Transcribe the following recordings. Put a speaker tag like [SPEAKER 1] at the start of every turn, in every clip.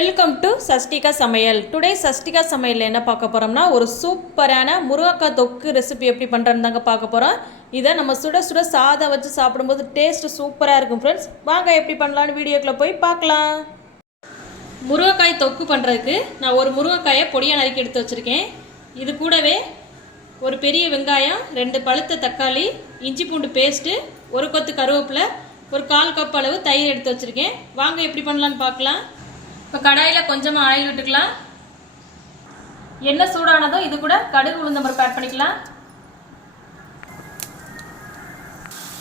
[SPEAKER 1] Welcome to Shashtika சமையல். Today Shashtika சமையலில் என்ன பார்க்க போகிறோம்னா ஒரு சூப்பரான முருங்கைக்காய் தொக்கு ரெசிபி எப்படி பண்ணுறேன்னு தாங்க பார்க்க போகிறோம் இதை நம்ம சுட சுட சாதம் வச்சு சாப்பிடும்போது டேஸ்ட்டு சூப்பராக இருக்கும் ஃப்ரெண்ட்ஸ் வாங்க எப்படி பண்ணலான்னு வீடியோக்குள்ளே போய் பார்க்கலாம். முருங்கைக்காய் தொக்கு பண்ணுறதுக்கு நான் ஒரு முருங்கைக்காயை பொடியாக நறுக்கி எடுத்து வச்சுருக்கேன். இது கூடவே ஒரு பெரிய வெங்காயம் ரெண்டு பழுத்த தக்காளி இஞ்சி பூண்டு பேஸ்ட்டு ஒரு கொத்து கருவேப்பிலை ஒரு கால் கப் அளவு தயிர் எடுத்து வச்சுருக்கேன். வாங்க எப்படி பண்ணலான்னு பார்க்கலாம். இப்போ கடாயில் கொஞ்சமாக ஆயில் விட்டுக்கலாம். எண்ணெய் சூடானதும் இது கூட கடுகு உளுந்த ஆட் பண்ணிக்கலாம்.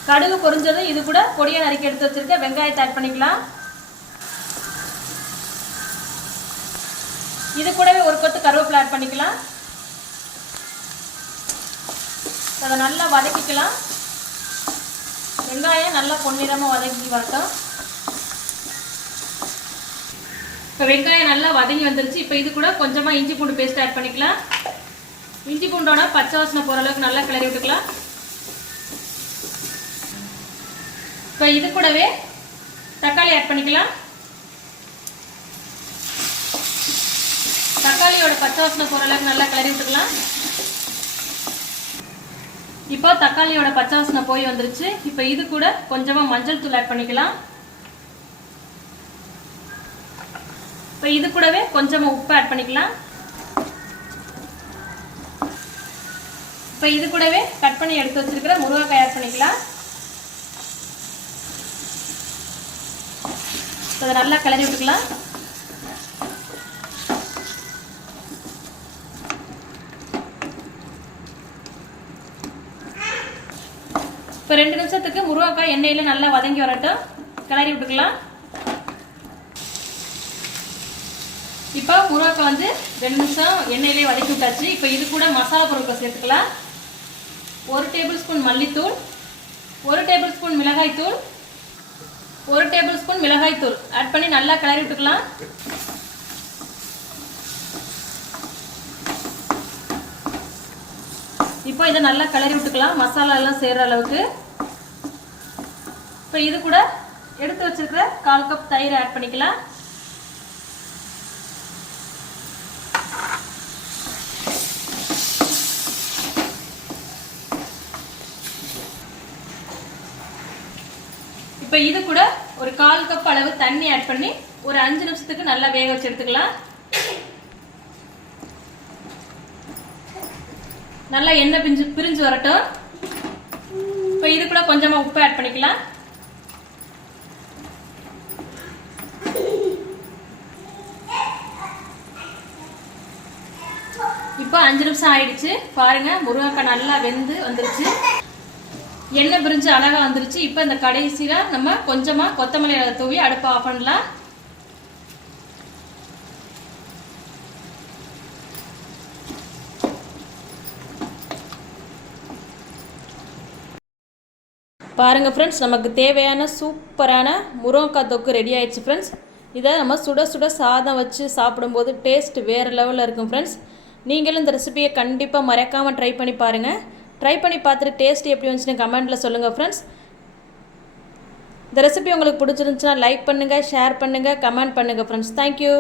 [SPEAKER 1] கடுகு பொரிஞ்சதும் இது கூட பொடியாக நறுக்கி எடுத்து வச்சுருக்க வெங்காயத்தை ஆட் பண்ணிக்கலாம். இது கூடவே ஒரு கொத்து கருவேப்பிலை ஆட் பண்ணிக்கலாம். அதை நல்லா வதக்கிக்கலாம். வெங்காயம் நல்லா பொன்னிறமாக வதக்கி வரட்டும். இப்போ வெங்காயம் நல்லா வதங்கி வந்துருச்சு. இப்போ இது கூட கொஞ்சமாக இஞ்சி பூண்டு பேஸ்ட் ஆட் பண்ணிக்கலாம். இஞ்சி பூண்டோட பச்சை வாசனை போகிற அளவுக்கு நல்லா கிளறி விட்டுக்கலாம். இப்போ இது கூடவே தக்காளி ஆட் பண்ணிக்கலாம். தக்காளியோட பச்சை வாசனை போகிற அளவுக்கு நல்லா கிளறி விட்டுக்கலாம். இப்போ தக்காளியோட பச்சை வாசனை போய் வந்துருச்சு. இப்போ இது கூட கொஞ்சமாக மஞ்சள் தூள் ஆட் பண்ணிக்கலாம். இப்போ இது கூடவே கொஞ்சமாக உப்பு ஆட் பண்ணிக்கலாம். இப்போ இது கூடவே கட் பண்ணி எடுத்து வச்சிருக்கிற முருங்கைக்காய் ஆட் பண்ணிக்கலாம். அதை நல்லா கிளறி விட்டுக்கலாம். இப்போ ரெண்டு நிமிஷத்துக்கு முருங்கைக்காய் எண்ணெயில் நல்லா வதங்கி வரட்டும். கிளறி விட்டுக்கலாம். இப்போ முருங்கைக்காய் வந்து ரெண்டு நிமிஷம் எண்ணெயிலே வதக்கி விட்டாச்சு. இப்போ இது கூட மசாலா பொருட்கள் சேர்த்துக்கலாம். ஒரு டேபிள் ஸ்பூன் மல்லித்தூள் ஒரு டேபிள் ஸ்பூன் மிளகாய்த்தூள் ஒரு டேபிள் ஸ்பூன் மிளகாய்த்தூள் ஆட் பண்ணி நல்லா கிளறி விட்டுக்கலாம். இப்போ இதை நல்லா கிளறி விட்டுக்கலாம். மசாலா எல்லாம் சேர்கிற அளவுக்கு. இப்போ இது கூட எடுத்து வச்சிருக்கிற கால் கப் தயிர் ஆட் பண்ணிக்கலாம். இப்போ இது கூட ஒரு கால் கப் அளவு தண்ணி ஆட் பண்ணி ஒரு அஞ்சு நிமிஷத்துக்கு நல்லா வேக வச்சு எடுத்துக்கலாம் நல்லா எண்ணெய் பிஞ்சு பிரிஞ்சு வரட்டும். இப்போ இது கூட கொஞ்சமாக உப்பு ஆட் பண்ணிக்கலாம். இப்போ அஞ்சு நிமிஷம் ஆயிடுச்சு. பாருங்க முருங்கைக்காய் நல்லா வெந்து வந்துருச்சு. எண்ணெய் பிரிஞ்சு அழகாக வந்துருச்சு. இப்போ இந்த கடைசியில் நம்ம கொஞ்சமாக கொத்தமல்லி தூவி அடுப்பை ஆஃப் பண்ணலாம். பாருங்கள் ஃப்ரெண்ட்ஸ் நமக்கு தேவையான சூப்பரான முருங்கைக்காய் தொக்கு ரெடி ஆயிடுச்சு ஃப்ரெண்ட்ஸ் இதை நம்ம சுட சுட சாதம் வச்சு சாப்பிடும்போது டேஸ்ட் வேறு லெவலில் இருக்கும் ஃப்ரெண்ட்ஸ் நீங்களும் இந்த ரெசிபியை கண்டிப்பாக மறக்காமல் ட்ரை பண்ணி பாருங்கள் ட்ரை பண்ணி பார்த்துட்டு டேஸ்ட் எப்படி வந்துச்சுன்னு கமெண்ட்டில் சொல்லுங்கள் ஃப்ரெண்ட்ஸ் இந்த ரெசிபி உங்களுக்கு பிடிச்சிருந்துச்சுன்னா லைக் பண்ணுங்கள் ஷேர் பண்ணுங்கள் கமெண்ட் பண்ணுங்கள் ஃப்ரெண்ட்ஸ் தேங்க்யூ